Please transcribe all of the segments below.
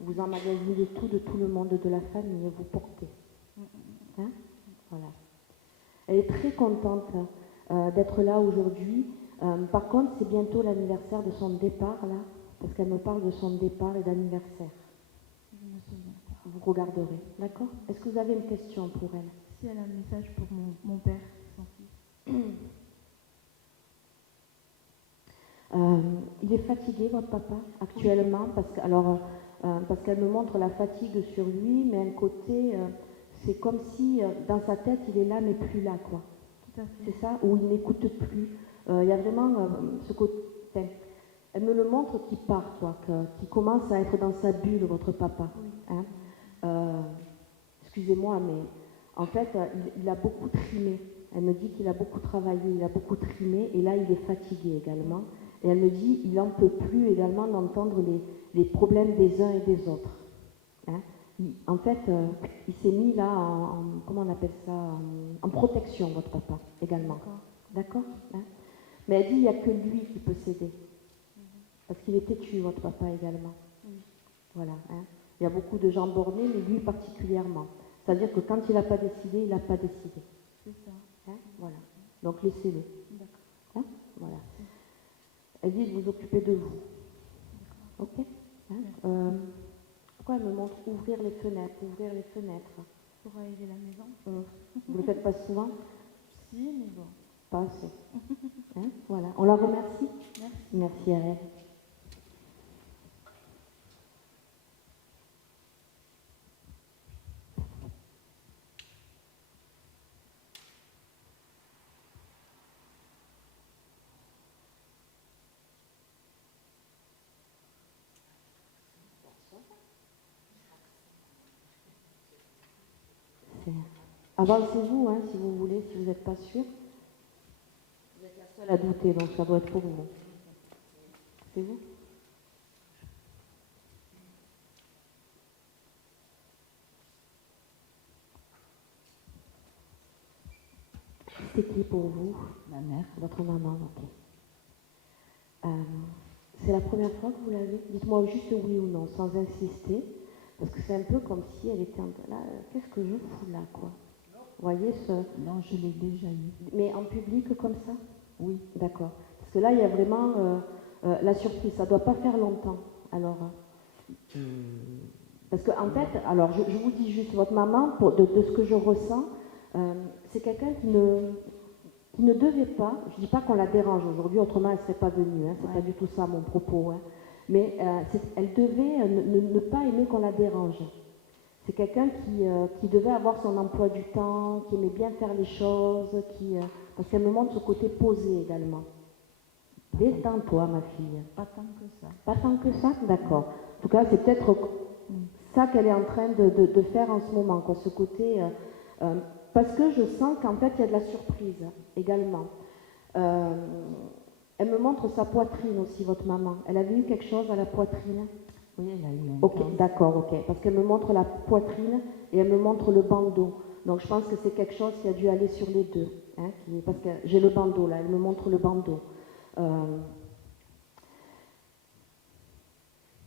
Vous emmagasinez tout de tout le monde de la famille et vous portez. Hein? Voilà. Elle est très contente d'être là aujourd'hui. Par contre, c'est bientôt l'anniversaire de son départ, là, parce qu'elle me parle de son départ et d'anniversaire. Je me souviens pas. Vous regarderez, d'accord? Est-ce que vous avez une question pour elle? Si elle a un message pour mon père, son fils. Il est fatigué, votre papa, actuellement, parce qu'elle me montre la fatigue sur lui, mais un côté, c'est comme si dans sa tête, il est là, mais plus là, quoi. Tout à fait. C'est ça, où il n'écoute plus. Il y a vraiment ce côté. Enfin, elle me le montre qui part, quoi, qui commence à être dans sa bulle, votre papa. Oui. Hein. Excusez-moi, mais en fait, il a beaucoup trimé. Elle me dit qu'il a beaucoup travaillé, il a beaucoup trimé, et là, il est fatigué également. Et elle me dit qu'il n'en peut plus également d'entendre les problèmes des uns et des autres. Hein. En fait, il s'est mis là comment on appelle ça, en protection, votre papa, également. D'accord, hein. Mais elle dit qu'il n'y a que lui qui peut s'aider. Parce qu'il est têtu, votre papa, également. Oui. Voilà. Hein. Il y a beaucoup de gens bornés, mais lui particulièrement. C'est-à-dire que quand il n'a pas décidé, il n'a pas décidé. C'est ça. Hein. Voilà. Donc laissez-le. D'accord. Hein. Voilà. Elle dit de vous occuper de vous. Ok, hein. Pourquoi elle me montre ouvrir les fenêtres, ouvrir les fenêtres? Pour aérer la maison. Vous ne le faites pas souvent? Si, mais bon. Pas assez. Hein, voilà. On la remercie. Merci. Merci à elle. Avancez-vous, hein, si vous voulez, si vous n'êtes pas sûr. Vous êtes la seule à douter, donc ça doit être pour vous. C'est vous? C'est qui pour vous? Ma mère. Votre maman, ok. C'est la première fois que vous l'avez? Dites-moi juste oui ou non, sans insister. Parce que c'est un peu comme si elle était là, qu'est-ce que je fous là, quoi? Vous voyez ce... Non, je l'ai déjà eu. Mais en public comme ça? Oui. D'accord. Parce que là, il y a vraiment la surprise. Ça ne doit pas faire longtemps. Alors, parce qu'en fait, alors je vous dis juste, votre maman, de ce que je ressens, c'est quelqu'un qui ne devait pas, je ne dis pas qu'on la dérange aujourd'hui, autrement elle ne serait pas venue, hein, c'est pas du tout ça mon propos, hein. Mais elle devait ne pas aimer qu'on la dérange. C'est quelqu'un qui devait avoir son emploi du temps, qui aimait bien faire les choses, parce qu'elle me montre ce côté posé également. Détends-toi, ma fille. Pas tant que ça. Pas tant que ça? D'accord. En tout cas, c'est peut-être ça qu'elle est en train de faire en ce moment, quoi, ce côté... parce que je sens qu'en fait, il y a de la surprise également. Elle me montre sa poitrine aussi, votre maman. Elle avait eu quelque chose à la poitrine? Oui, elle a eu un Ok, cancer. d'accord, ok. Parce qu'elle me montre la poitrine et elle me montre le bandeau. Donc je pense que c'est quelque chose qui a dû aller sur les deux. Hein, parce que j'ai le bandeau là, elle me montre le bandeau.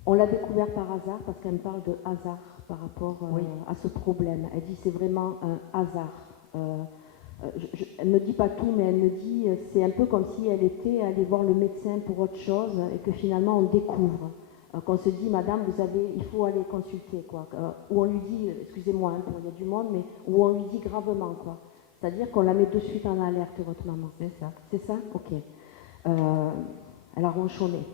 On l'a découvert par hasard parce qu'elle me parle de hasard par rapport à ce problème. Elle dit c'est vraiment un hasard. Elle ne me dit pas tout, mais elle me dit c'est un peu comme si elle était allée voir le médecin pour autre chose et que finalement on découvre. Qu'on se dit, madame, vous savez, il faut aller consulter, quoi. Ou on lui dit, excusez-moi, hein, il y a du monde, mais où on lui dit gravement, quoi. C'est-à-dire qu'on la met de suite en alerte, votre maman. C'est ça. C'est ça? Ok. Elle a ronchonné.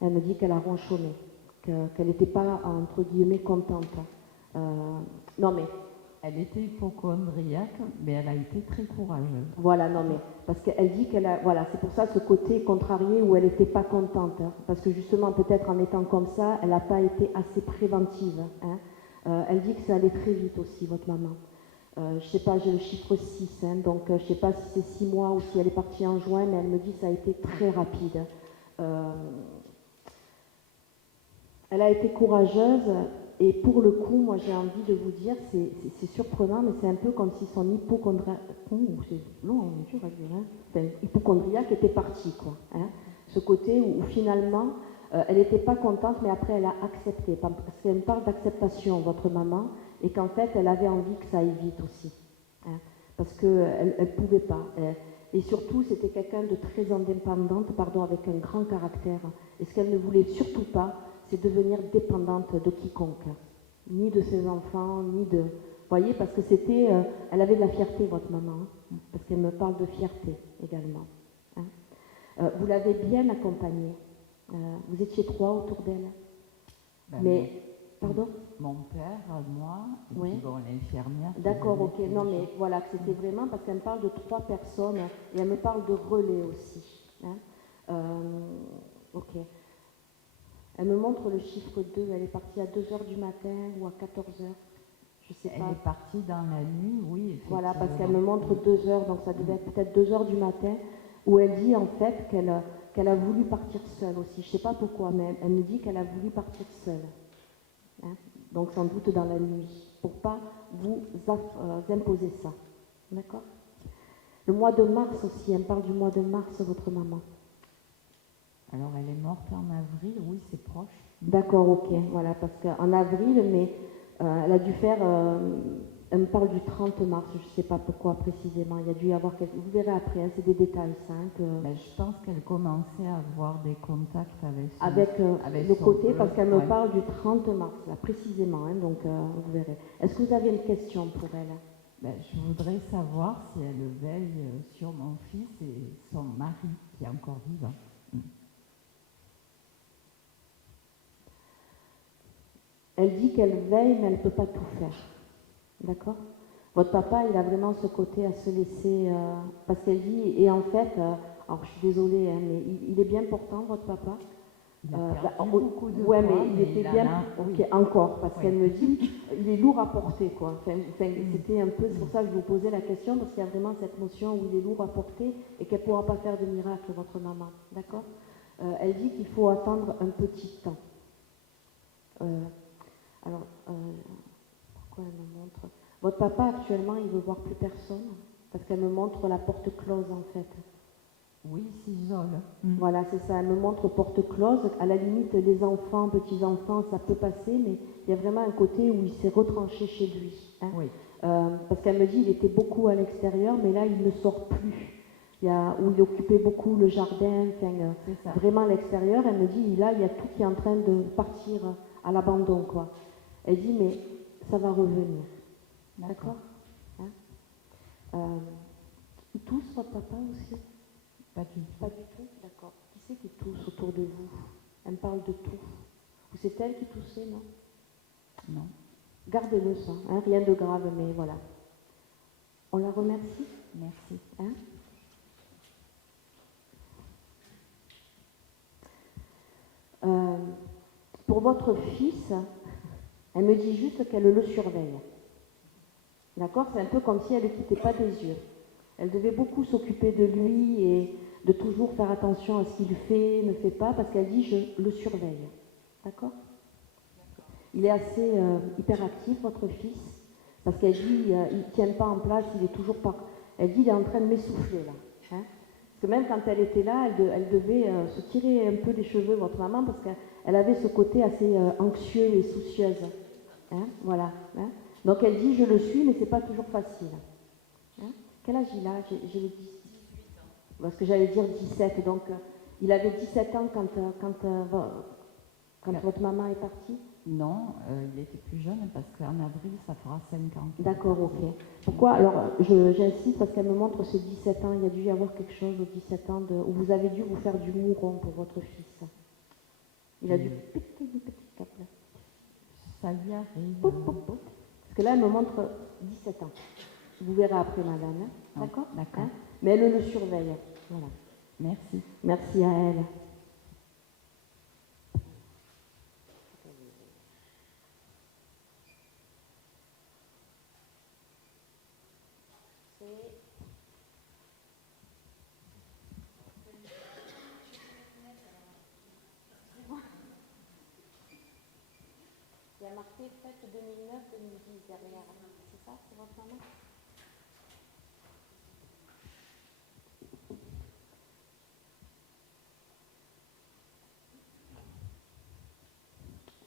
Elle me dit qu'elle a ronchonné, qu'elle n'était pas, entre guillemets, contente. Non, mais... Elle était hypocondriaque, mais elle a été très courageuse. Voilà, non, mais parce qu'elle dit qu'elle a... Voilà, c'est pour ça ce côté contrarié où elle n'était pas contente. Hein, parce que justement, peut-être en étant comme ça, elle n'a pas été assez préventive. Hein. Elle dit que ça allait très vite aussi, votre maman. Je ne sais pas, j'ai le chiffre 6, hein, donc je ne sais pas si c'est 6 mois ou si elle est partie en juin, mais elle me dit que ça a été très rapide. Elle a été courageuse. Et pour le coup, moi j'ai envie de vous dire, c'est surprenant, mais c'est un peu comme si son hypocondriaque était parti, quoi. Hein. Ce côté où finalement, Elle n'était pas contente, mais après elle a accepté. Parce qu'elle me parle d'acceptation, votre maman, et qu'en fait elle avait envie que ça aille vite aussi. Hein, parce qu'elle ne pouvait pas. Et surtout, c'était quelqu'un de très indépendante, avec un grand caractère. Et ce qu'elle ne voulait surtout pas, c'est devenir dépendante de quiconque. Ni de ses enfants, ni de... Vous voyez, parce que c'était... elle avait de la fierté, votre maman. Hein, parce qu'elle me parle de fierté également. Hein. Vous l'avez bien accompagnée. Vous étiez 3 autour d'elle. Ben, Mais... Pardon? Mon père, moi, et Oui. puis bon, l'infirmière. D'accord, ok. Non, mais voilà, que c'était vraiment parce qu'elle me parle de 3 personnes et elle me parle de relais aussi. Hein. Ok. Elle me montre le chiffre 2. Elle est partie à 2h du matin ou à 14h. Je sais pas. Elle est partie dans la nuit, oui, effectivement. Voilà, parce qu'elle me montre 2h, donc ça devait être peut-être 2h du matin, où elle dit en fait qu'elle a voulu partir seule aussi. Je ne sais pas pourquoi, mais elle me dit qu'elle a voulu partir seule. Hein. Donc sans doute dans la nuit, pour ne pas vous imposer ça. D'accord? Le mois de mars aussi, elle me parle du mois de mars, votre maman. Alors elle est morte en avril, oui, c'est proche. D'accord, ok, voilà, parce qu'en avril, mais elle a dû faire, elle me parle du 30 mars, je ne sais pas pourquoi précisément, il y a dû y avoir quelque... Vous verrez après, hein, c'est des détails, ça. Hein, que... Ben, je pense qu'elle commençait à avoir des contacts avec le côté, bleu, parce qu'elle me parle du 30 mars, là, précisément, hein, donc vous verrez. Est-ce que vous avez une question pour elle? Ben, je voudrais savoir si elle veille sur mon fils et son mari, qui est encore vivant. Elle dit qu'elle veille, mais elle ne peut pas tout faire. D'accord? Votre papa, il a vraiment ce côté à se laisser... parce qu'elle dit, et en fait, alors je suis désolée, hein, mais il est bien portant, votre papa. Il a perdu beaucoup de ouais, poids, mais il était bien... Ok, encore, parce qu'elle me dit, il est lourd à porter, quoi. C'était un peu... C'est pour ça que je vous posais la question, parce qu'il y a vraiment cette notion où il est lourd à porter et qu'elle ne pourra pas faire de miracle, votre maman. D'accord? Elle dit qu'il faut attendre un petit temps. Alors, pourquoi elle me montre... Votre papa, actuellement, il veut voir plus personne, parce qu'elle me montre la porte close, en fait. Oui, il s'isole. Voilà, c'est ça. Elle me montre porte close. À la limite, les enfants, petits-enfants, ça peut passer, mais il y a vraiment un côté où il s'est retranché chez lui. Hein. Oui. Parce qu'elle me dit qu'il était beaucoup à l'extérieur, mais là, il ne sort plus. Où il occupait beaucoup le jardin, vraiment à l'extérieur. Elle me dit, là, il y a tout qui est en train de partir à l'abandon, quoi. Elle dit, mais ça va revenir. D'accord? Hein. Il tousse, votre papa aussi? Pas du tout. Pas du tout? D'accord. Qui c'est qui tousse autour de vous? Elle me parle de tout. Ou c'est elle qui toussait, non? Non. Gardez-le, ça. Hein, rien de grave, mais voilà. On la remercie? Merci. Hein? Pour votre fils, elle me dit juste qu'elle le surveille. D'accord? C'est un peu comme si elle ne le quittait pas des yeux. Elle devait beaucoup s'occuper de lui et de toujours faire attention à ce qu'il fait, ne fait pas, parce qu'elle dit je le surveille. D'accord? Il est assez hyperactif, votre fils, parce qu'elle dit il ne tient pas en place, il est toujours pas. Elle dit il est en train de m'essouffler là. Hein? Parce que même quand elle était là, elle devait se tirer un peu les cheveux, votre maman, parce qu'elle avait ce côté assez anxieux et soucieuse. Hein? Voilà. Hein? Donc elle dit je le suis, mais c'est pas toujours facile. Hein? Quel âge il a? J'ai le 18 ans. Parce que j'allais dire 17. Donc il avait 17 ans quand votre maman est partie? Non, il était plus jeune parce qu'en avril, ça fera 5 ans. D'accord, ok. Pourquoi? Alors, j'insiste parce qu'elle me montre ce 17 ans. Il y a dû y avoir quelque chose au 17 ans où vous avez dû vous faire du mouron pour votre fils. Il a dû péter une petite cape là. Ça y arrive. Parce que là, elle me montre 17 ans. Vous verrez après, madame. Hein? D'accord? D'accord. Hein? Mais elle le surveille. Voilà. Merci. Merci à elle. Il y a marqué fête 2009-2010 derrière. C'est ça? C'est votre maman?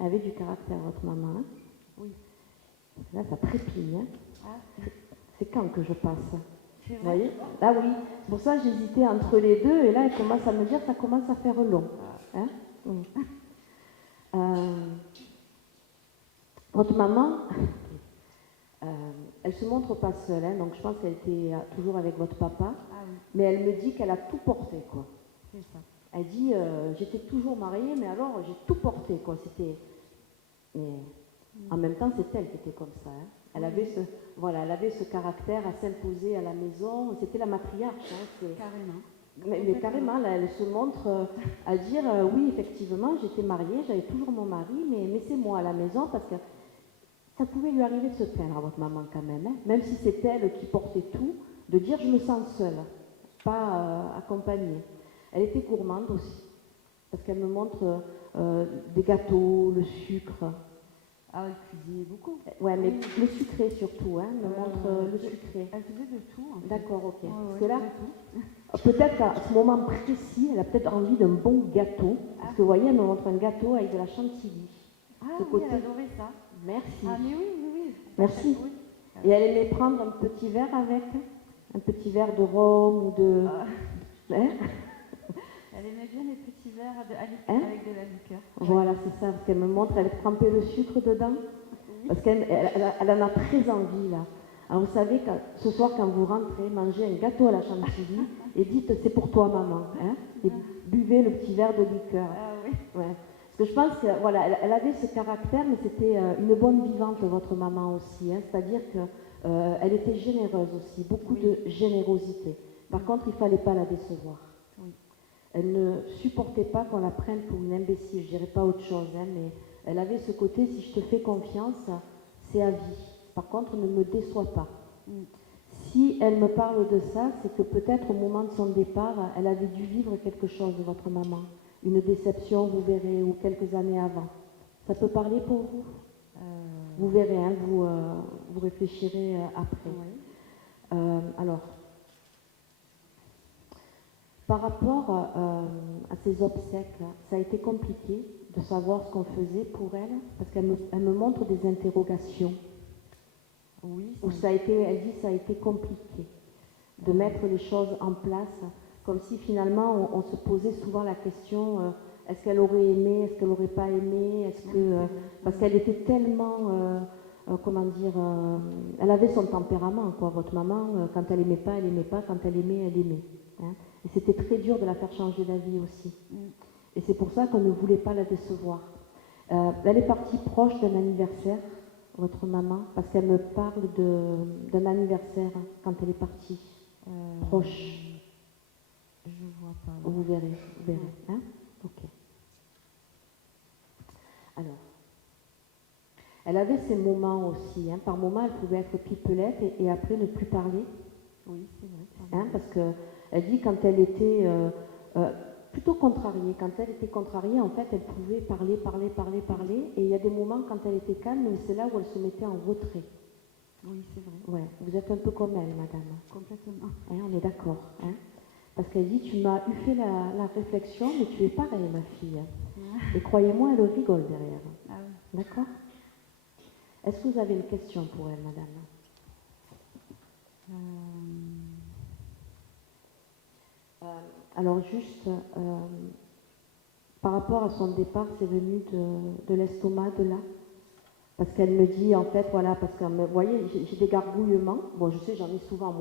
Elle avait du caractère, votre maman. Hein. Oui. Là, ça trépigne. Hein. Ah, C'est quand que je passe? c'est Vous vrai. voyez? Ah oui. C'est pour ça que j'hésitais entre les deux. Et là, elle commence à me dire que ça commence à faire long. Hein. Oui. Votre maman, elle se montre pas seule. Hein, donc je pense qu'elle était toujours avec votre papa. Ah oui, Mais elle me dit qu'elle a tout porté, quoi. c'est ça. Elle dit, j'étais toujours mariée, mais alors j'ai tout porté, quoi. C'était... Mais en même temps, c'est elle qui était comme ça. Hein. Elle avait ce, voilà, elle avait ce caractère à s'imposer à la maison. C'était la matriarche. Hein, Carrément. mais carrément, là, elle se montre à dire, oui, effectivement, j'étais mariée, j'avais toujours mon mari, mais c'est moi à la maison, parce que ça pouvait lui arriver de se plaindre à votre maman quand même. Hein. Même si c'est elle qui portait tout, de dire, je me sens seule, pas accompagnée. Elle était gourmande aussi, parce qu'elle me montre des gâteaux, le sucre. Ah, elle cuisinait beaucoup. Ouais, mais le sucré surtout, hein, me montre le sucré. Elle faisait de tout. En fait. D'accord, ok. Ouais, Parce ouais, que là, de tout. peut-être qu'à ce moment précis, elle a peut-être envie d'un bon gâteau. Parce que vous voyez, elle me montre un gâteau avec de la chantilly. Ah Ce oui, côté- elle adorait ça. Merci. Ah mais oui, oui, oui. Merci. Oui. Et elle aimait prendre un petit verre avec, un petit verre de rhum ou de... Ah, Hein. elle aimait bien les petits verres Hein avec de la liqueur. Voilà, c'est ça, parce qu'elle me montre, elle trempait le sucre dedans. Parce qu'elle en a très envie, là. Alors, vous savez, ce soir, quand vous rentrez, mangez un gâteau à la chantilly et dites, c'est pour toi, maman. Hein, et buvez le petit verre de liqueur. Ah oui. Ouais. Parce que je pense que, voilà, elle avait ce caractère, mais c'était une bonne vivante, votre maman aussi. Hein, c'est-à-dire qu'elle était généreuse aussi, beaucoup de générosité. Par contre, il ne fallait pas la décevoir. Oui. Elle ne supportait pas qu'on la prenne pour une imbécile, je dirais pas autre chose, hein, mais elle avait ce côté, si je te fais confiance, c'est à vie. Par contre, ne me déçois pas. Si elle me parle de ça, c'est que peut-être au moment de son départ, elle avait dû vivre quelque chose de votre maman. Une déception, vous verrez, ou quelques années avant. Ça peut parler pour vous? Vous verrez, hein, vous réfléchirez après. Oui. Alors, par rapport à ces obsèques, ça a été compliqué de savoir ce qu'on faisait pour elle, parce qu'elle me montre des interrogations. Oui. Où ça a été, elle dit, ça a été compliqué de mettre les choses en place, comme si finalement on se posait souvent la question, est-ce qu'elle aurait aimé, est-ce qu'elle n'aurait pas aimé, est-ce que parce qu'elle était tellement, comment dire, elle avait son tempérament, quoi. Votre maman, quand elle aimait pas, elle aimait pas, quand elle aimait, elle aimait. Hein. Et c'était très dur de la faire changer d'avis aussi. Et c'est pour ça qu'on ne voulait pas la décevoir. Elle est partie proche d'un anniversaire, votre maman, parce qu'elle me parle d'un anniversaire quand elle est partie. Proche. Je vois pas. Vous verrez. Hein. Ok. Alors, elle avait ces moments aussi. Hein. Par moments, elle pouvait être pipelette et après ne plus parler. Oui, c'est vrai. Hein, parce qu'elle dit quand elle était plutôt contrariée, quand elle était contrariée, en fait, elle pouvait parler, et il y a des moments quand elle était calme, mais c'est là où elle se mettait en retrait. Oui, c'est vrai. Ouais, vous êtes un peu comme elle, madame. Complètement. Hein, on est d'accord. Hein. Parce qu'elle dit, tu m'as eu fait la réflexion, mais tu es pareille, ma fille. Et croyez-moi, elle rigole derrière. Ah oui. D'accord? Est-ce que vous avez une question pour elle, madame? Alors juste, par rapport à son départ, c'est venu de l'estomac, de là. Parce qu'elle me dit, en fait, voilà, parce que, vous voyez, j'ai des gargouillements. Bon, je sais, j'en ai souvent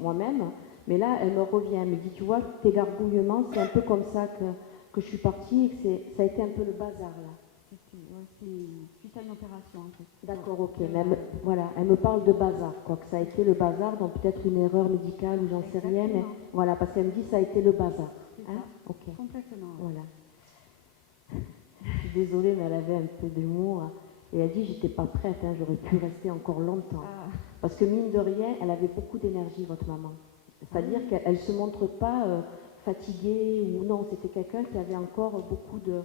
moi-même, mais là, elle me revient. Elle me dit, tu vois, tes gargouillements, c'est un peu comme ça que je suis partie, et que ça a été un peu le bazar, là. C'est suite à une opération, en fait. D'accord, ok. Mais voilà, elle me parle de bazar, quoi, que ça a été le bazar, donc peut-être une erreur médicale ou j'en sais rien, mais voilà, parce qu'elle me dit, ça a été le bazar. Hein? Ok. Complètement. Voilà. Je suis désolée, mais elle avait un peu d'humour. Et elle dit, j'étais pas prête, hein, j'aurais pu rester encore longtemps. Parce que mine de rien, elle avait beaucoup d'énergie, votre maman. C'est-à-dire qu'elle ne se montre pas fatiguée ou non, c'était quelqu'un qui avait encore beaucoup de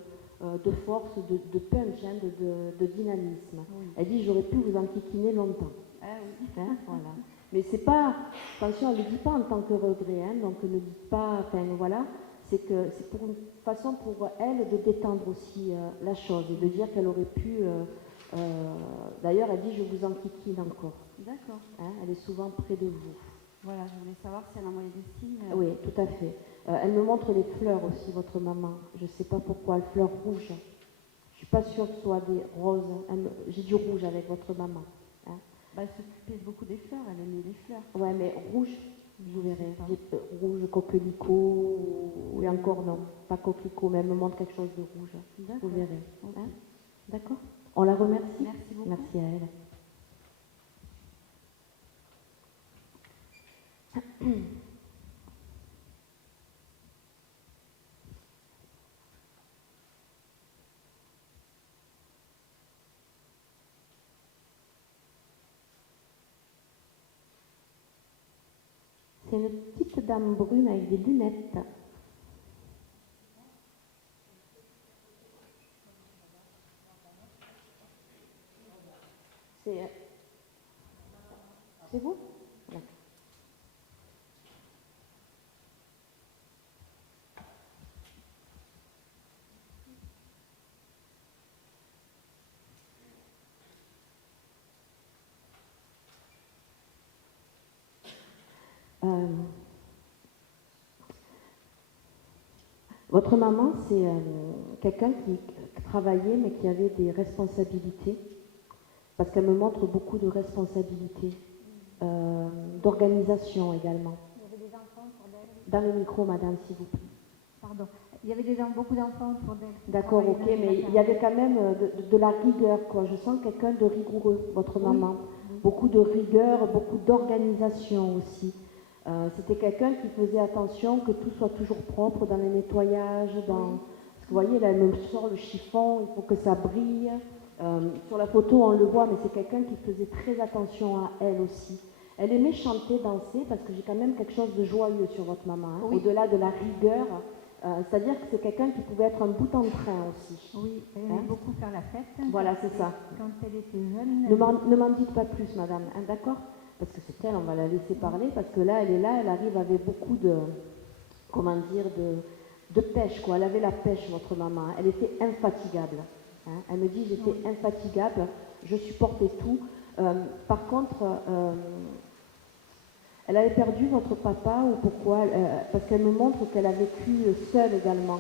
force, de punch, hein, de dynamisme. Oui. Elle dit, j'aurais pu vous enquiquiner longtemps. Ah oui. Hein, voilà. Mais c'est pas, attention, elle ne le dit pas en tant que regret, hein, donc ne dites pas, enfin voilà, c'est que c'est pour une façon pour elle de détendre aussi la chose et de dire qu'elle aurait pu. D'ailleurs, elle dit je vous enquiquine encore. D'accord. Hein, elle est souvent près de vous. Voilà, je voulais savoir si elle envoyait des signes. Oui, tout à fait. Elle me montre les fleurs aussi, votre maman. Je ne sais pas pourquoi, les fleurs rouges. Je ne suis pas sûre que ce soit des roses. J'ai du rouge avec votre maman. Hein. Bah, elle s'occupait beaucoup des fleurs, elle aimait les fleurs. Ouais, mais rouge, vous verrez. Rouge, coquelicot, et encore non, pas coquelicot, mais elle me montre quelque chose de rouge. Vous verrez. Okay. Hein. D'accord. On la remercie. Merci beaucoup. Merci à elle. C'est une petite dame brune avec des lunettes. C'est vous? D'accord. Votre maman, c'est quelqu'un qui travaillait mais qui avait des responsabilités, parce qu'elle me montre beaucoup de responsabilités, d'organisation également. Il y avait des enfants pour d'elle. Dans le micro, madame, s'il vous plaît. Pardon. Il y avait beaucoup d'enfants pour d'elle. D'accord, ok, mais il y avait quand même de la rigueur, quoi. Je sens quelqu'un de rigoureux, votre maman. Oui. Beaucoup de rigueur, beaucoup d'organisation aussi. C'était quelqu'un qui faisait attention que tout soit toujours propre dans les nettoyages, dans... Parce que vous voyez, là, elle me sort le chiffon, il faut que ça brille. Sur la photo, on le voit, mais c'est quelqu'un qui faisait très attention à elle aussi. Elle aimait chanter, danser, parce que j'ai quand même quelque chose de joyeux sur votre maman, hein, oui. au-delà de la rigueur. C'est-à-dire que c'est quelqu'un qui pouvait être un bout en train aussi. Oui, elle aimait beaucoup faire la fête. Voilà, c'est ça. Quand elle était jeune... Ne m'en dites pas plus, madame, hein, d'accord? Parce que c'est elle, on va la laisser parler, parce que là, elle arrive avec beaucoup de, comment dire, de pêche, quoi. Elle avait la pêche, votre maman. Elle était infatigable. Hein. Elle me dit, j'étais infatigable, je supportais tout. Par contre, elle avait perdu votre papa, ou pourquoi? Parce qu'elle me montre qu'elle a vécu seule également.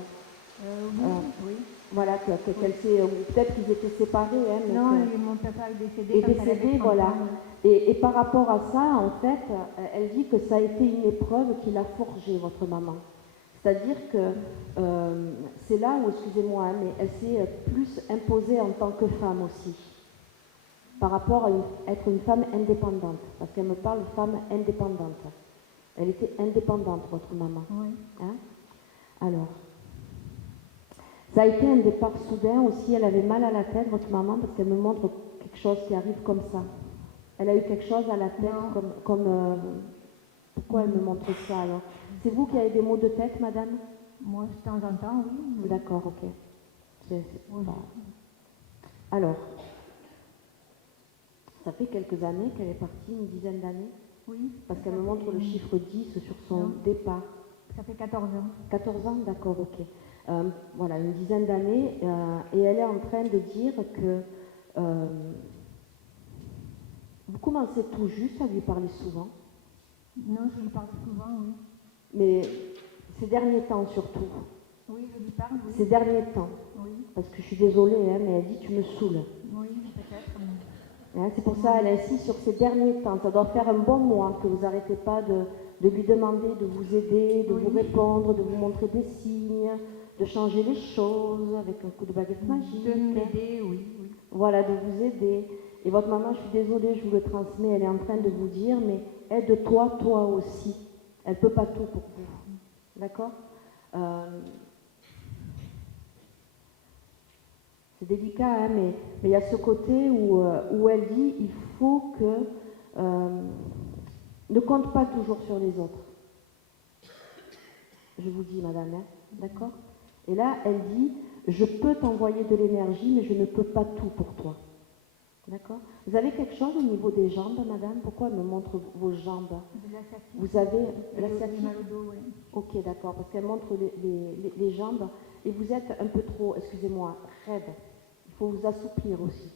Oui. Voilà, peut-être qu'ils étaient séparés. Hein, mais non, mon papa est décédé quand elle avait 30 voilà. ans. Et par rapport à ça, en fait, elle dit que ça a été une épreuve qui l'a forgée, votre maman. C'est-à-dire que c'est là où, excusez-moi, hein, mais elle s'est plus imposée en tant que femme aussi, par rapport à être une femme indépendante, parce qu'elle me parle de femme indépendante. Elle était indépendante, votre maman. Oui. Hein? Alors, ça a été un départ soudain aussi. Elle avait mal à la tête, votre maman, parce qu'elle me montre quelque chose qui arrive comme ça. Elle a eu quelque chose à la tête, comme pourquoi elle me montre ça alors? C'est vous qui avez des maux de tête, madame? Moi, de temps en temps, oui. D'accord, ok. Oui. Alors, ça fait quelques années qu'elle est partie, une dizaine d'années? Oui. Parce qu'elle me montre le chiffre 10 sur son départ. Ça fait 14 ans. 14 ans, d'accord, ok. Voilà, une dizaine d'années, et elle est en train de dire que vous commencez tout juste à lui parler souvent. Non, je lui parle souvent, oui. Mais ces derniers temps surtout. Oui, je lui parle, oui. Ces derniers temps. Oui. Parce que je suis désolée, hein, mais elle dit tu me saoules. Oui, peut-être. Hein, c'est pour ça qu'elle insiste sur ces derniers temps. Ça doit faire un bon mois que vous n'arrêtez pas de lui demander de vous aider, de vous répondre, de vous montrer des signes, de changer les choses avec un coup de baguette magique. De m'aider, oui. Voilà, de vous aider. Et votre maman, je suis désolée, je vous le transmets, elle est en train de vous dire, mais aide-toi, toi aussi. Elle ne peut pas tout pour vous. D'accord? C'est délicat, hein, mais il y a ce côté où elle dit, il faut que... ne compte pas toujours sur les autres. Je vous dis, madame, hein, d'accord? Et là, elle dit, je peux t'envoyer de l'énergie, mais je ne peux pas tout pour toi. D'accord. Vous avez quelque chose au niveau des jambes, madame? Pourquoi elle me montre vos jambes? De la sciatique. Vous avez la J'ai sciatique? mal au dos, oui. Ok, d'accord, parce qu'elle montre les jambes et vous êtes un peu trop, excusez-moi, raide. Il faut vous assouplir aussi.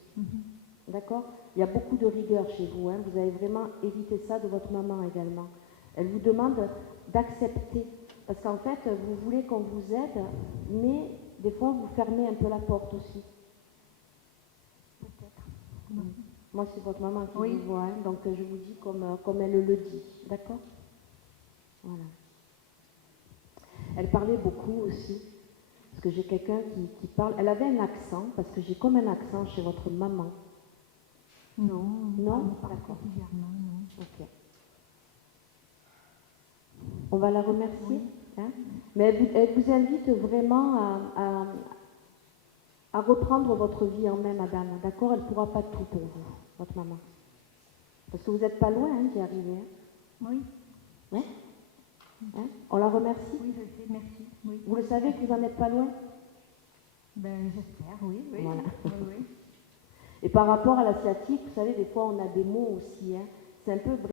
D'accord? Il y a beaucoup de rigueur chez vous, hein. Vous avez vraiment hérité ça de votre maman également. Elle vous demande d'accepter, parce qu'en fait, vous voulez qu'on vous aide, mais des fois, vous fermez un peu la porte aussi. Peut-être. Moi, c'est votre maman qui Oui. vous voit, hein, donc je vous dis comme elle le dit. D'accord? Voilà. Elle parlait beaucoup aussi, parce que j'ai quelqu'un qui parle. Elle avait un accent, parce que j'ai comme un accent chez votre maman. Non, Non? pas D'accord. particulièrement, non. Ok. On va la remercier. Oui. Hein? Mais elle vous invite vraiment à reprendre votre vie en main, madame. D'accord? Elle ne pourra pas tout pour vous, votre maman. Parce que vous n'êtes pas loin d'y arriver. Hein? Oui. Ouais? Hein? On la remercie. Oui, je sais, merci. Oui. Vous le savez que vous n'en êtes pas loin? Ben, j'espère, oui. Oui. Voilà. Oui, oui. Et par rapport à la sciatique, vous savez, des fois on a des mots aussi. Hein? C'est un peu